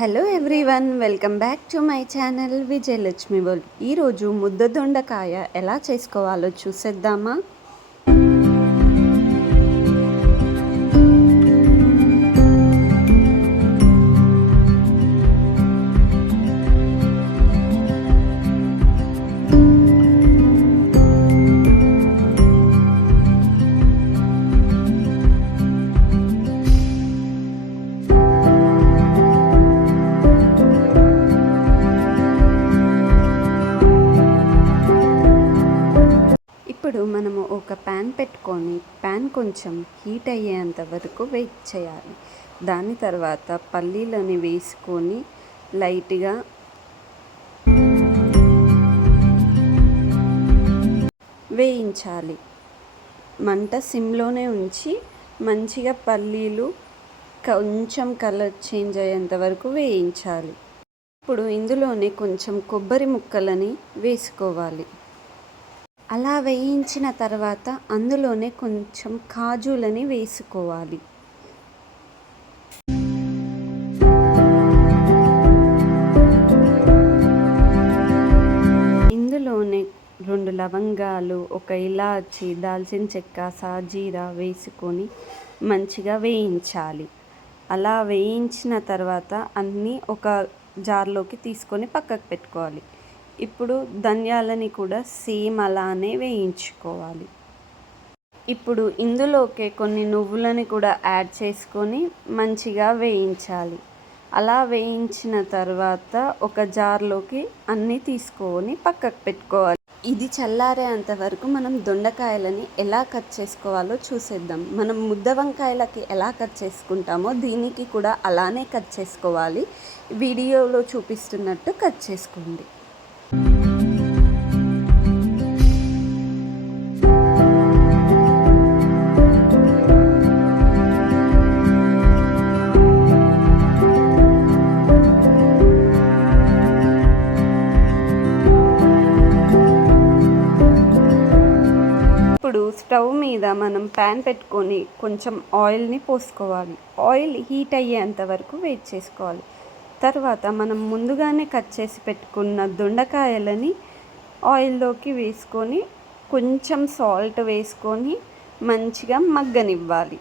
Hello everyone, welcome back to my channel Vijayalakshmi world. ఈరోజు ముద్ద దొండకాయ ఎలా చేసుకోవాలో చూసేద్దామా. ఇప్పుడు మనము ఒక ప్యాన్ పెట్టుకొని ప్యాన్ కొంచెం హీట్ అయ్యేంత వరకు వెయిట్ చేయాలి. దాని తర్వాత పల్లీలని వేసుకొని లైట్గా వేయించాలి. మంట సిమ్లోనే ఉంచి మంచిగా పల్లీలు కొంచెం కలర్ చేంజ్ అయ్యేంత వరకు వేయించాలి. ఇప్పుడు ఇందులోనే కొంచెం కొబ్బరి ముక్కలని వేసుకోవాలి. అలా వేయించిన తర్వాత అందులోనే కొంచెం కాజులని వేసుకోవాలి. ఇందులోనే 2 లవంగాలు, 1 ఇలాచి, దాల్చిన చెక్క, సాజీరా వేసుకొని మంచిగా వేయించాలి. అలా వేయించిన తర్వాత అన్నీ ఒక జార్లోకి తీసుకొని పక్కకు పెట్టుకోవాలి. ఇప్పుడు ధనియాలని కూడా సేమ్ అలానే వేయించుకోవాలి. ఇప్పుడు ఇందులోకే కొన్ని నువ్వులని కూడా యాడ్ చేసుకొని మంచిగా వేయించాలి. అలా వేయించిన తర్వాత ఒక జార్లోకి అన్నీ తీసుకొని పక్కకు పెట్టుకోవాలి. ఇది చల్లారేంత వరకు మనం దొండకాయలని ఎలా కట్ చేసుకోవాలో చూసేద్దాం. మనం ముద్ద వంకాయలకి ఎలా కట్ చేసుకుంటామో దీనికి కూడా అలానే కట్ చేసుకోవాలి. వీడియోలో చూపిస్తున్నట్టు కట్ చేసుకోండి. ఇప్పుడు స్టవ్ మీద మనం ప్యాన్ పెట్టుకొని కొంచెం ఆయిల్ని పోసుకోవాలి. ఆయిల్ హీట్ అయ్యేంత వరకు వెయిట్ చేసుకోవాలి. తర్వాత మనం ముందుగానే కట్ చేసి పెట్టుకున్న దొండకాయలని ఆయిల్లోకి వేసుకొని కొంచెం సాల్ట్ వేసుకొని మంచిగా మగ్గనివ్వాలి.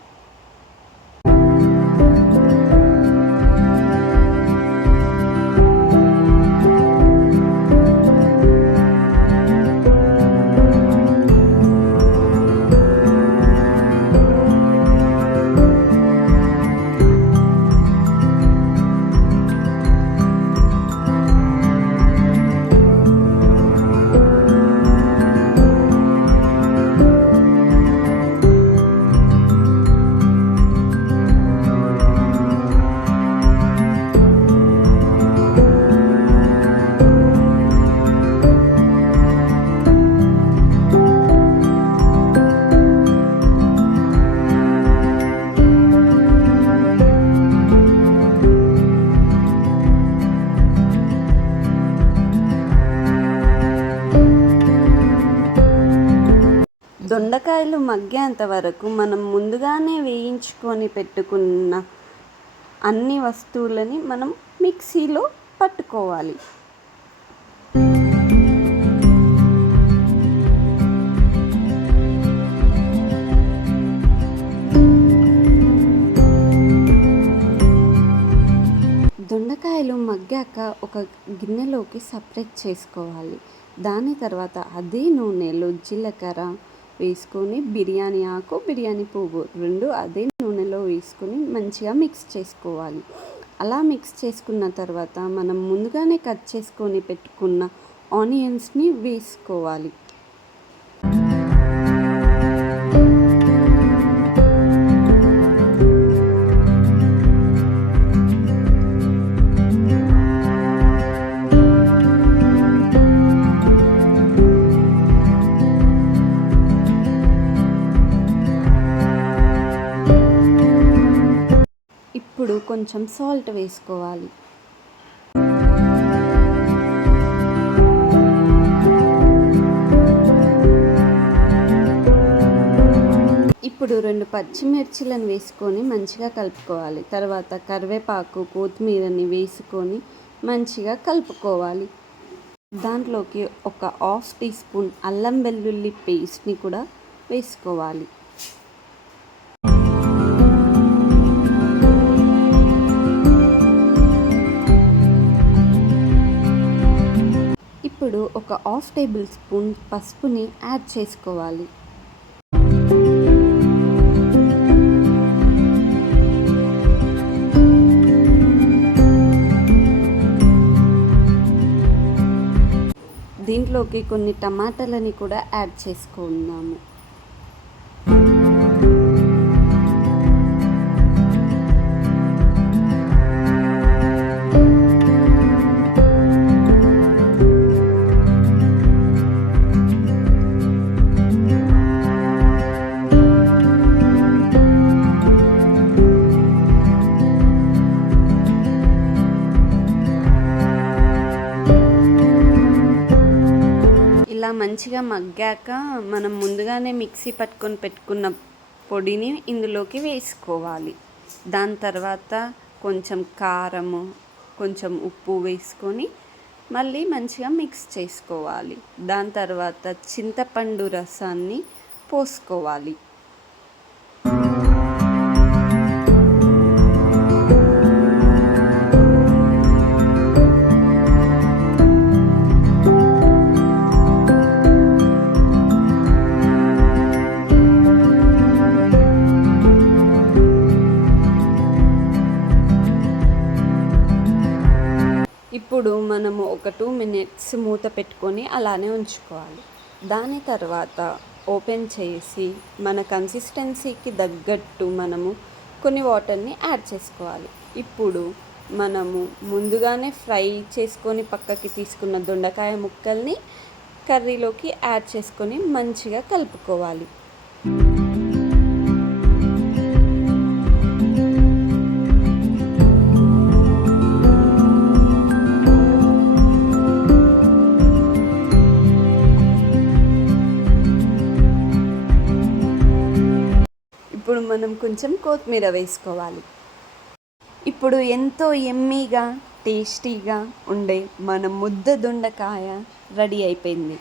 దొండకాయలు మగ్గేంత వరకు మనం ముందుగానే వేయించుకొని పెట్టుకున్న అన్ని వస్తువులని మనం మిక్సీలో పట్టుకోవాలి. దొండకాయలు మగ్గాక ఒక గిన్నెలోకి సపరేట్ చేసుకోవాలి. దాని తర్వాత అదే నూనెలో జీలకర్ర వేసుకొని బిర్యానీ ఆకు, బిర్యానీ పువ్వు 2 అదే నూనెలో వేసుకొని మంచిగా మిక్స్ చేసుకోవాలి. అలా మిక్స్ చేసుకున్న తర్వాత మనం ముందుగానే కట్ చేసుకొని పెట్టుకున్న ఆనియన్స్ని వేసుకోవాలి. ఇప్పుడు కొంచెం సాల్ట్ వేసుకోవాలి. ఇప్పుడు 2 పచ్చిమిర్చిలను వేసుకొని మంచిగా కలుపుకోవాలి. తర్వాత కరివేపాకు, కొత్తిమీరని వేసుకొని మంచిగా కలుపుకోవాలి. దాంట్లోకి ఒక హాఫ్ టీ స్పూన్ అల్లం వెల్లుల్లి పేస్ట్ని కూడా వేసుకోవాలి. ఇప్పుడు ఒక హాఫ్ టేబుల్ స్పూన్ పసుపుని యాడ్ చేసుకోవాలి. దీంట్లోకి కొన్ని టమాటాలని కూడా యాడ్ చేసుకుందాము. ఇలా మంచిగా మగ్గాక మనం ముందుగానే మిక్సీ పట్టుకొని పెట్టుకున్న పొడిని ఇందులోకి వేసుకోవాలి. దాని తర్వాత కొంచెం కారము, కొంచెం ఉప్పు వేసుకొని మళ్ళీ మంచిగా మిక్స్ చేసుకోవాలి. దాని తర్వాత చింతపండు రసాన్ని పోసుకోవాలి. ఇప్పుడు మనము ఒక 2 మినిట్స్ మూత పెట్టుకొని అలానే ఉంచుకోవాలి. దాని తర్వాత ఓపెన్ చేసి మన కన్సిస్టెన్సీకి తగ్గట్టు మనము కొన్ని వాటర్ని యాడ్ చేసుకోవాలి. ఇప్పుడు మనము ముందుగానే ఫ్రై చేసుకొని పక్కకి తీసుకున్న దొండకాయ ముక్కల్ని కర్రీలోకి యాడ్ చేసుకొని మంచిగా కలుపుకోవాలి. ఇప్పుడు మనం కొంచెం కొత్తిమీర వేసుకోవాలి. ఇప్పుడు ఎంతో యమ్మీగా టేస్టీగా ఉండే మన ముద్ద దొండకాయ రెడీ అయిపోయింది.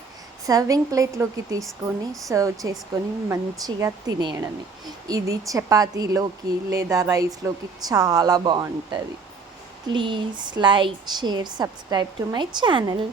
సర్వింగ్ ప్లేట్లోకి తీసుకొని సర్వ్ చేసుకొని మంచిగా తినేయడమే. ఇది చపాతీలోకి లేదా రైస్లోకి చాలా బాగుంటుంది. Please like, share, subscribe to my channel.